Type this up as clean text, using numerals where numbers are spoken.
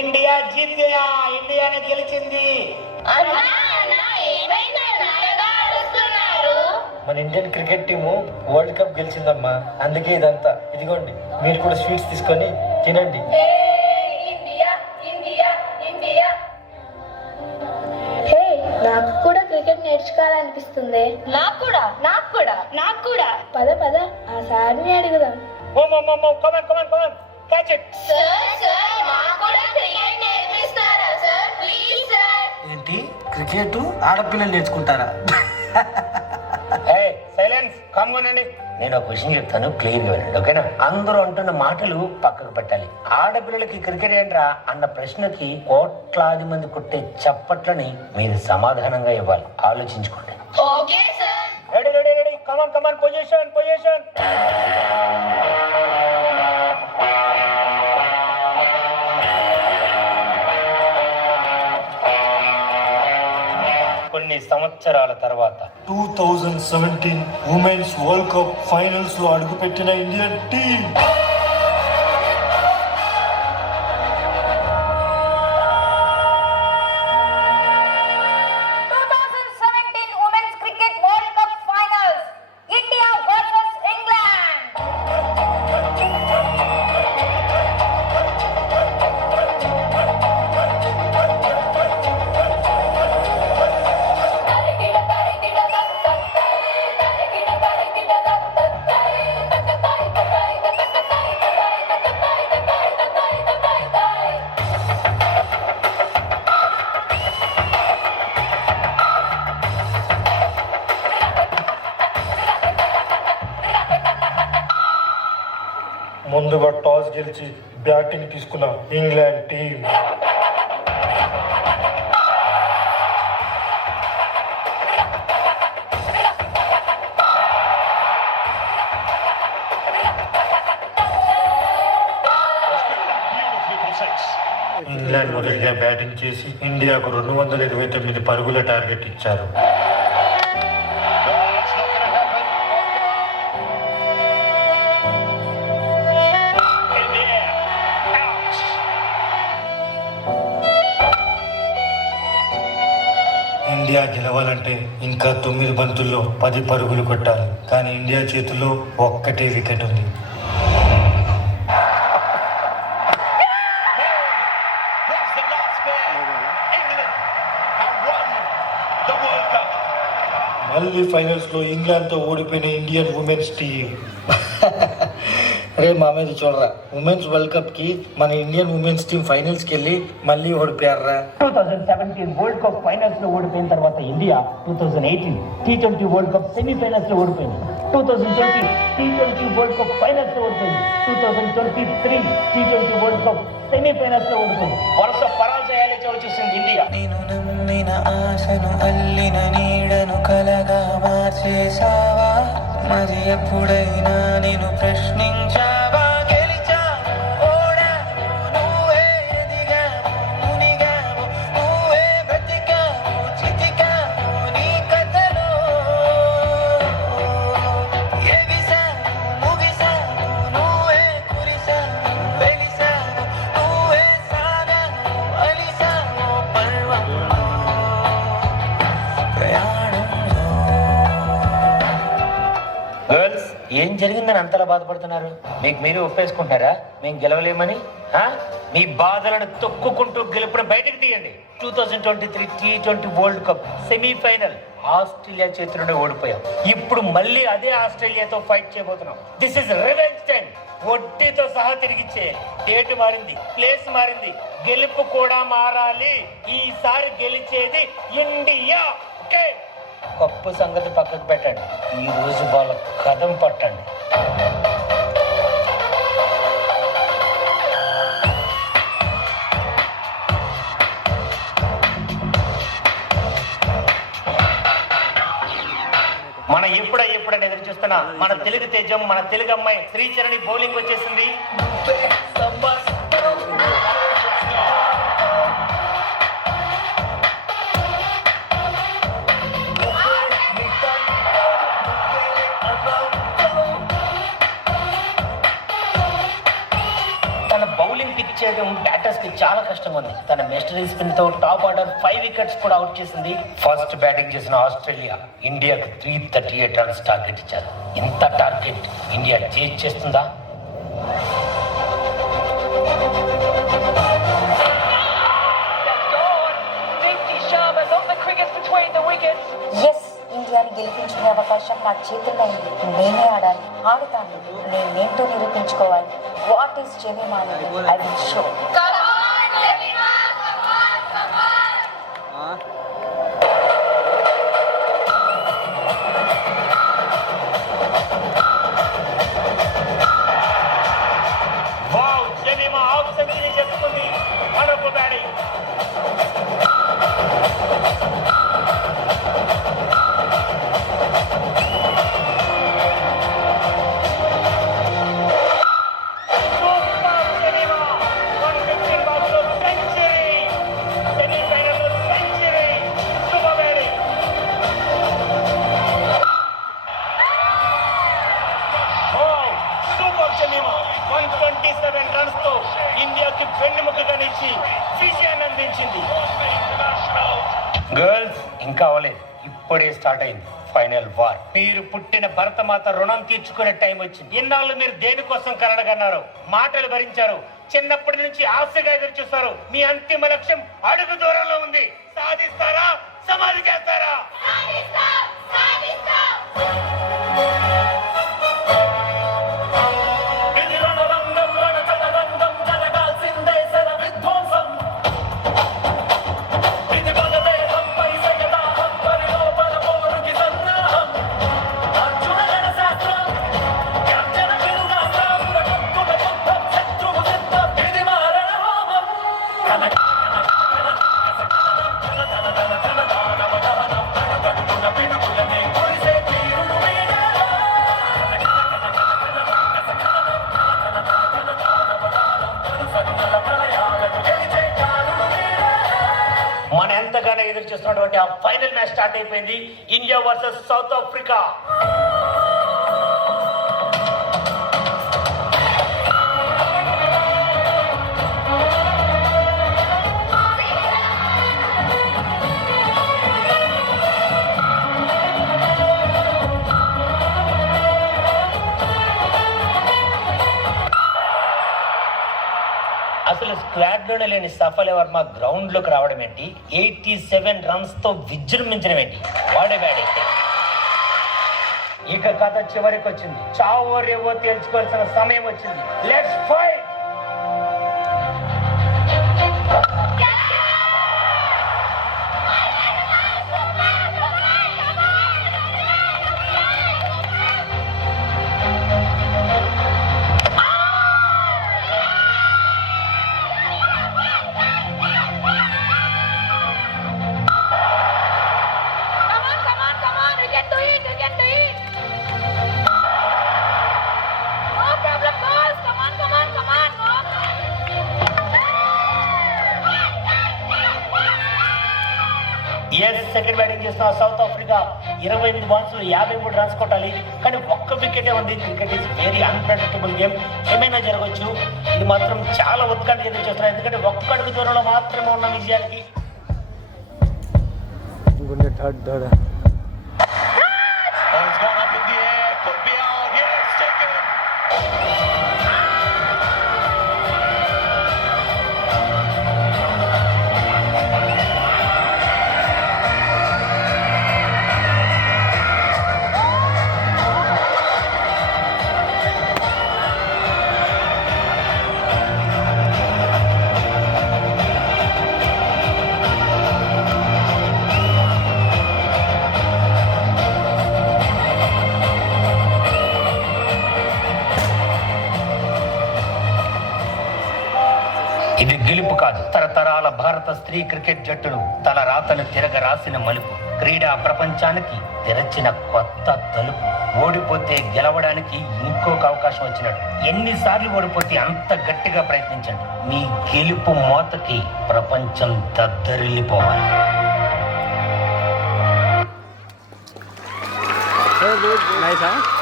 India Jeet Gaya, ఇండియానే గెలిచింది. మన Indian cricket team world cup గెలిచిందమ్మా, అందుకే ఇదంతా. ఇదిగోండి, మీరు కూడా స్వీట్స్ తీసుకొని తినండి. నాకు కూడా క్రికెట్ నేర్చుకోవాలనిపిస్తుంది. నాకు కూడా. పద పద ఆ సార్ని అడుగుదాం. ఏంటి, క్రికెట్ ఆడపిల్లలు నేర్చుకుంటారా? సైలెన్స్, కామ్గోనండి. నేను ఒక విషయం చెప్తాను, క్లియర్ గా వినండి, ఓకేనా? అందరూ అంటున్న మాటలు పక్కకు పెట్టాలి. ఆడపిల్లలకి క్రికెట్ ఏంట్రా అన్న ప్రశ్నకి కోట్లాది మంది కొట్టే చప్పట్లని మీరు సమాధానంగా ఇవ్వాలి. ఆలోచించుకోండి. రెడీ రెడీ రెడీ, కమాన్ కమాన్, పొజిషన్ పొజిషన్. కొన్ని సంవత్సరాల తర్వాత 2017 ఉమెన్స్ వరల్డ్ కప్ ఫైనల్స్ లో అడుగుపెట్టిన ఇండియన్ టీం ముందుగా టాస్ గెలిచి బ్యాటింగ్ తీసుకున్న ఇంగ్లాండ్ టీం ఇంగ్లాండ్ మొదటిగా బ్యాటింగ్ చేసి ఇండియాకు 229 పరుగుల టార్గెట్ ఇచ్చారు. ఇండియా గెలవాలంటే ఇంకా 9 బంతుల్లో 10 పరుగులు కొట్టాలి. కానీ ఇండియా చేతుల్లో ఒక్కటే వికెట్ ఉంది. మళ్ళీ ఫైనల్స్ లో ఇంగ్లాండ్ తో ఓడిపోయిన ఇండియన్ ఉమెన్స్ టీం. రే మామేది చూడరా, ఉమెన్స్ వరల్డ్ కప్ కి మన ఇండియన్ ఉమెన్స్ టీం ఫైనల్స్ కి వెళ్ళి మళ్ళీ ఓడిపోయారా. 2017 వరల్డ్ కప్ ఫైనల్స్ లో ఓడిపోయిన తర్వాత India 2018 T20 world cup semifinals లో ఓడిపోయింది. 2020 T20 వరల్డ్ కప్ ఫైనల్స్ లో ఓడిపోయింది. 2023 T20 వరల్డ్ కప్ సెమీఫైనల్స్ లో ఓడిపోయింది. వరుస పరాజయాలే చవి చూసింది ఇండియా. నేను నమ్మిన ఆశను అల్లిన నీడను కలగా మార్చేసావా? మరి ఎప్పుడైనా నేను ప్రశ్నించావా? గెలిచావు, ఓడావు, నువ్వే ఎదిగావు, మునిగావు, నువ్వే బ్రతికావు, చితికావు నీ కథలో. ఎగిసావు, ముగిసావు, నువ్వే కురిసావు, వెలిసావు, నువ్వే సాగావు, అలిసావు పర్వంలో, ప్రయాణంలో. గర్ల్స్, ఏం జరిగిందని అంతలా బాధపడుతున్నారు? మీకు మీరు ఒప్పేసుకుంటారా మేము గెలవలేమని? మీ బాధలను తొక్కుకుంటూ గెలుపుని బయటకు తీయండి. 2023 T20 world cup semi-final Australia చేతిలోనే ఓడిపోయాం. ఇప్పుడు మళ్ళీ అదే ఆస్ట్రేలియాతో ఫైట్ చేయబోతున్నాం. This is revenge time. వడ్డీతో సహా తిరిగిచ్చే డేట్ మారింది, ప్లేస్ మారింది, గెలుపు కూడా మారాలి. ఈసారి గెలిచేది ఇండియా. ఓకే, కప్పు సంగతి పక్కకు పెట్టండి, ఈ రోజు వాళ్ళ కదం పట్టండి. మన ఎప్పుడని ఎదురు చూస్తున్నా మన తెలుగు తేజం, మన తెలుగు అమ్మాయి శ్రీచరణి బౌలింగ్ వచ్చేసింది. తన బౌలింగ్ ఇచ్చేయడం బ్యాటర్స్ కి చాలా కష్టంగా ఉంది. తన మిస్టరీ స్పిన్ తో టాప్ ఆర్డర్ 5 వికెట్స్ కూడా అవుట్ చేసింది. ఫస్ట్ బ్యాటింగ్ చేసిన ఆస్ట్రేలియా ఇండియాకి 338 రన్స్ టార్గెట్ ఇచ్చారు. ఇంత టార్గెట్ ఇండియా చేజ్ చేస్తుందా? ఎస్, ఇండియాని గెలిపించుకునే అవకాశం నా చేతుల్లో ఉంది. నేనే ఆడాలి, ఆడుతాను. నేనేంటో నిరూపించుకోవాలి. What is Jemimah? I will show. Wow, Jemimah half century చేసుకుంది. Wonderful batting. ఇండియాకి వెన్నెముకగా నిలిచి విజయాన్ని అందించింది. గర్ల్స్ ఇంకా అవ్వలేదు, ఇప్పుడే స్టార్ట్ అయింది ఫైనల్ వార్. మీరు పుట్టిన భరతమాత రుణం తీర్చుకునే టైం వచ్చింది. ఇన్నాళ్ళు మీరు దేనికోసం కలడగన్నారు, మాటలు భరించారు, చిన్నప్పటి నుంచి ఆశగా ఎదురు చూస్తారు. మీ అంతిమ లక్ష్యం అడుగు దూరంలో ఉంది. సాధిస్తారా? సమాధి చేస్తారా? మన ఎంతగానో ఎదురు చూస్తున్నటువంటి ఆ ఫైనల్ మ్యాచ్ స్టార్ట్ అయిపోయింది. India versus south Africa. అసలు స్క్వాడ్ లోనే లేని సఫల్ వర్మ గ్రౌండ్ లోకి రావడం ఏంటి? 87 రన్స్ తో విజృంభించడం ఏంటి? వాడే బ్యాటింగ్. ఇక కథ చివరికి వచ్చింది. చావో రేవో తేల్చుకోవాల్సిన సమయం వచ్చింది. Let's fight. సెకండ్ బ్యాటింగ్ చేస్తున్న సౌత్ ఆఫ్రికా 28 బాల్స్ 53 రన్స్ కొట్టాలి, కానీ ఒక్క వికెటే ఉంది. Cricket is very unpredictable game. ఏమైనా జరగవచ్చు. ఇది మాత్రం చాలా ఉత్కంఠ ఎదురు చూస్తున్నారు, ఎందుకంటే ఒక్క అడుగు దూరంలో మాత్రమే ఉన్న విజయానికి. ఇది గెలుపు కాదు, తరతరాల భారత స్త్రీ క్రికెట్ జట్టును తల రాతను తిరగరాసిన మలుపు. క్రీడా ప్రపంచానికి తెరచిన కొత్త తలుపు. ఓడిపోతే గెలవడానికి ఇంకొక అవకాశం వచ్చినట్టు. ఎన్నిసార్లు ఓడిపోతే అంత గట్టిగా ప్రయత్నించండి. మీ గెలుపు మోతకి ప్రపంచం దద్దరిల్లిపోవాలి. Nice, huh?